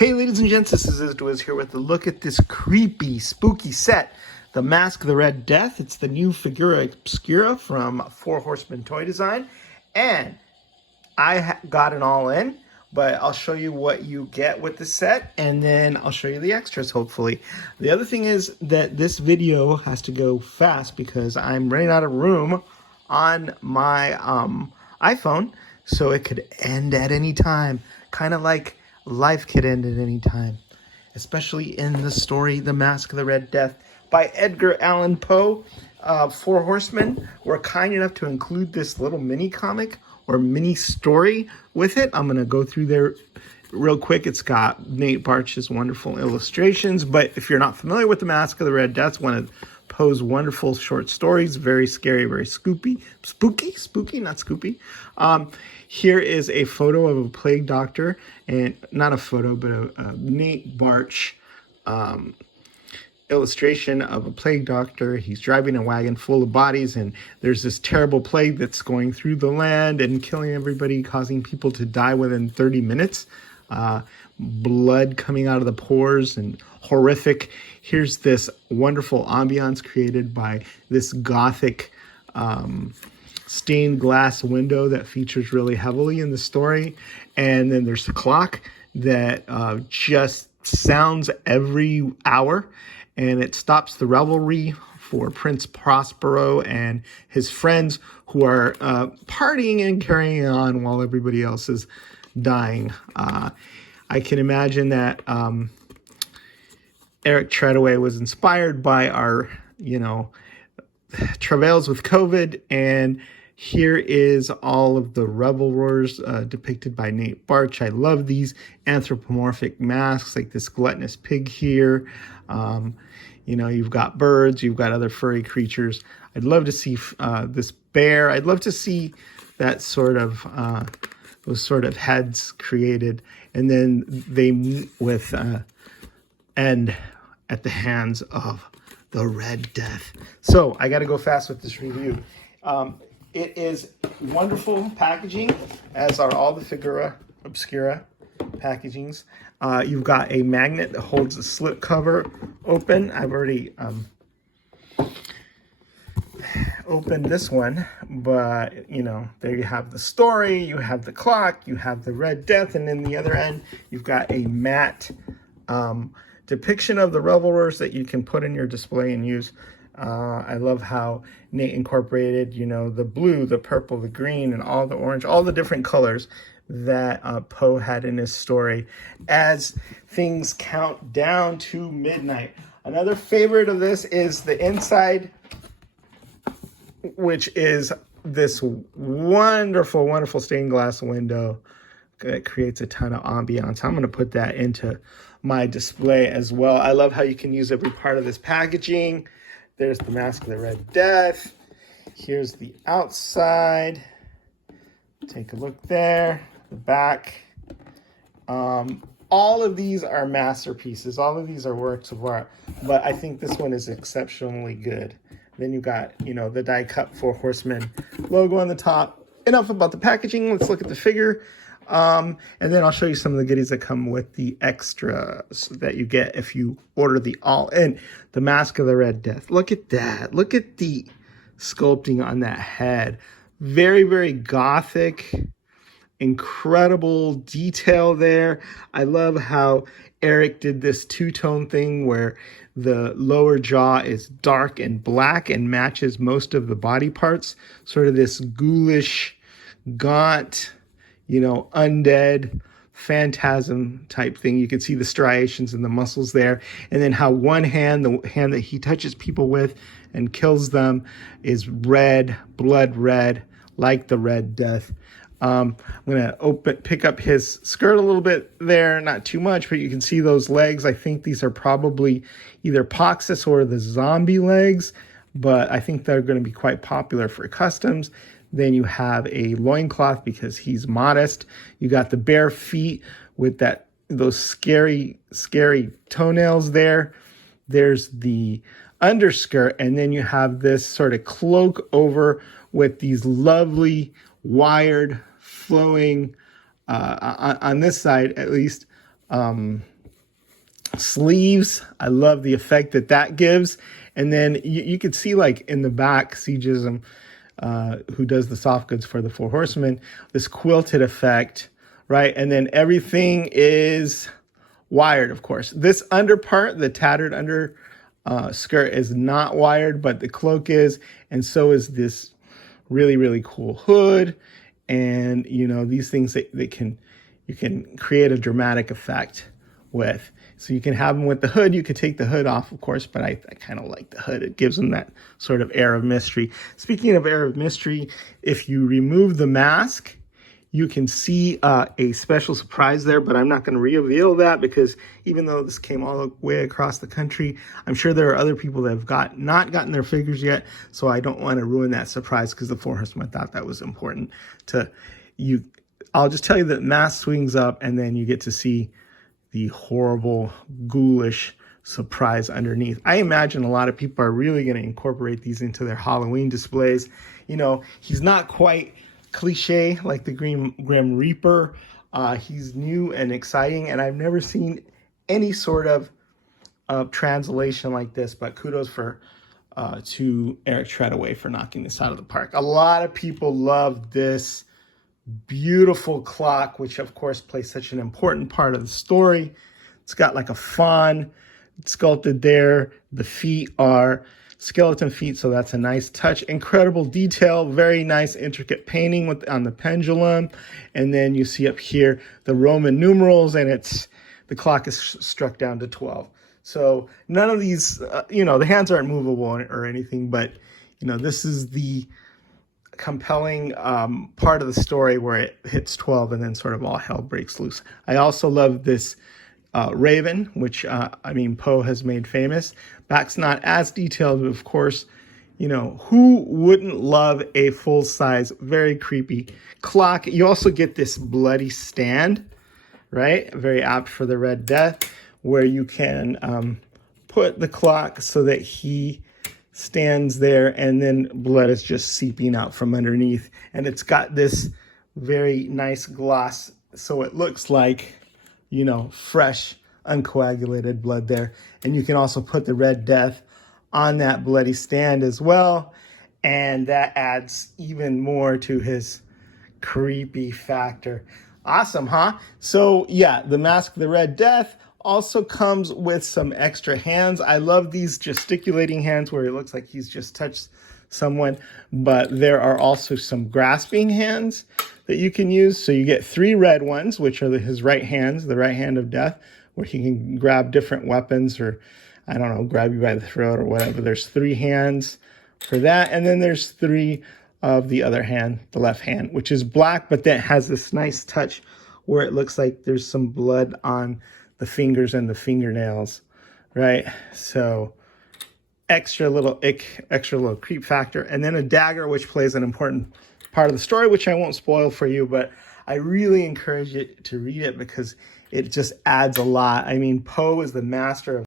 Hey ladies and gents, this is Izwiz here with a look at this creepy, spooky set, the Masque the Red Death. It's the new figura Obscura from Four Horsemen Toy Design, and I got it all in, but I'll show you what you get with the set, and then I'll show you the extras, hopefully. The other thing is that this video has to go fast because I'm running out of room on my iPhone, so it could end at any time, kind of like life could end at any time, especially in the story The Masque of the Red Death by Edgar Allen Poe. Four Horsemen were kind enough to include this little mini comic or mini story with it. I'm going to go through there real quick. It's got Nate Bartsch's wonderful illustrations, but if you're not familiar with The Masque of the Red Death, one of Poe's wonderful short stories, very scary, very spooky, not scoopy. Here is a photo of a plague doctor, and not a photo, but a Nate Bartsch illustration of a plague doctor. He's driving a wagon full of bodies, and there's this terrible plague that's going through the land and killing everybody, causing people to die within 30 minutes. Blood coming out of the pores and horrific. Here's this wonderful ambiance created by this gothic stained glass window that features really heavily in the story. And then there's the clock that just sounds every hour, and it stops the revelry for Prince Prospero and his friends who are partying and carrying on while everybody else is dying. I can imagine that Eric Treadaway was inspired by our, travails with COVID, and here is all of the revelers depicted by Nate Bartsch. I love these anthropomorphic masks, like this gluttonous pig here. You've got birds, you've got other furry creatures. I'd love to see this bear. I'd love to see that sort of those sort of heads created, and then they meet with end at the hands of the Red Death. So I got to go fast with this review. It is wonderful packaging, as are all the figura Obscura packagings. You've got a magnet that holds the slip cover open. I've already opened this one, but there you have the story, you have the clock, you have the Red Death, and in the other end you've got a matte depiction of the revelers that you can put in your display and use. I love how Nate incorporated the blue, the purple, the green, and all the orange, all the different colors that Poe had in his story as things count down to midnight. Another favorite of this is the inside, which is this wonderful, wonderful stained glass window that creates a ton of ambiance. I'm going to put that into my display as well. I love how you can use every part of this packaging. There's the Masque of the Red Death. Here's the outside. Take a look there. The back. All of these are masterpieces. All of these are works of art. But I think this one is exceptionally good. Then you got, the die cut Four Horsemen logo on the top. Enough about the packaging. Let's look at the figure. And then I'll show you some of the goodies that come with the extras that you get if you order the all-in. The Masque of the Red Death. Look at that. Look at the sculpting on that head. Very, very gothic. Incredible detail there. I love how Eric did this two-tone thing where the lower jaw is dark and black and matches most of the body parts. Sort of this ghoulish, gaunt, undead phantasm type thing. You can see the striations and the muscles there. And then how one hand, the hand that he touches people with and kills them, is red, blood red, like the Red Death. I'm going to pick up his skirt a little bit there, not too much, but you can see those legs. I think these are probably either Poxus or the zombie legs, but I think they're going to be quite popular for customs. Then you have a loincloth because he's modest. You got the bare feet with those scary, scary toenails there. There's the underskirt, and then you have this sort of cloak over with these lovely wired flowing on this side at least sleeves. I love the effect that that gives. And then you could see, like, in the back, Siegism, who does the soft goods for the Four Horsemen, this quilted effect, right? And then everything is wired, of course. This under part, the tattered under skirt, is not wired, but the cloak is, and so is this really, really cool hood. And, you know, these things that you can create a dramatic effect with. So you can have them with the hood. You could take the hood off, of course, but I kind of like the hood. It gives them that sort of air of mystery. Speaking of air of mystery, if you remove the mask, you can see a special surprise there, but I'm not going to reveal that because even though this came all the way across the country, I'm sure there are other people that have not gotten their figures yet, so I don't want to ruin that surprise because the Four Horsemen thought that was important to you. I'll just tell you that mask swings up, and then you get to see the horrible, ghoulish surprise underneath. I imagine a lot of people are really going to incorporate these into their Halloween displays. You know, he's not quite cliche like the Grim Reaper. He's new and exciting, and I've never seen any sort of translation like this, but kudos to Eric Treadaway for knocking this out of the park. A lot of people love this beautiful clock, which of course plays such an important part of the story. It's got like a fawn sculpted there. The feet are skeleton feet, so that's a nice touch. Incredible detail, very nice intricate painting on the pendulum. And then you see up here the Roman numerals, and the clock is struck down to 12. So none of these, the hands aren't movable or anything, but this is the compelling part of the story where it hits 12 and then sort of all hell breaks loose. I also love this raven, which Poe has made famous. Back's not as detailed, but of course, who wouldn't love a full-size, very creepy clock? You also get this bloody stand, right? Very apt for the Red Death, where you can put the clock so that he stands there and then blood is just seeping out from underneath. And it's got this very nice gloss, so it looks like, fresh, uncoagulated blood there. And you can also put the Red Death on that bloody stand as well. And that adds even more to his creepy factor. Awesome, huh? So yeah, the Masque of the Red Death also comes with some extra hands. I love these gesticulating hands where it looks like he's just touched someone, but there are also some grasping hands that you can use. So you get 3 red ones, which are his right hands, the right hand of death, where he can grab different weapons or, grab you by the throat or whatever. There's 3 hands for that. And then there's 3 of the other hand, the left hand, which is black, but then has this nice touch where it looks like there's some blood on the fingers and the fingernails, right? So extra little creep factor. And then a dagger, which plays an important part of the story, which I won't spoil for you, but I really encourage you to read it because it just adds a lot. Poe is the master of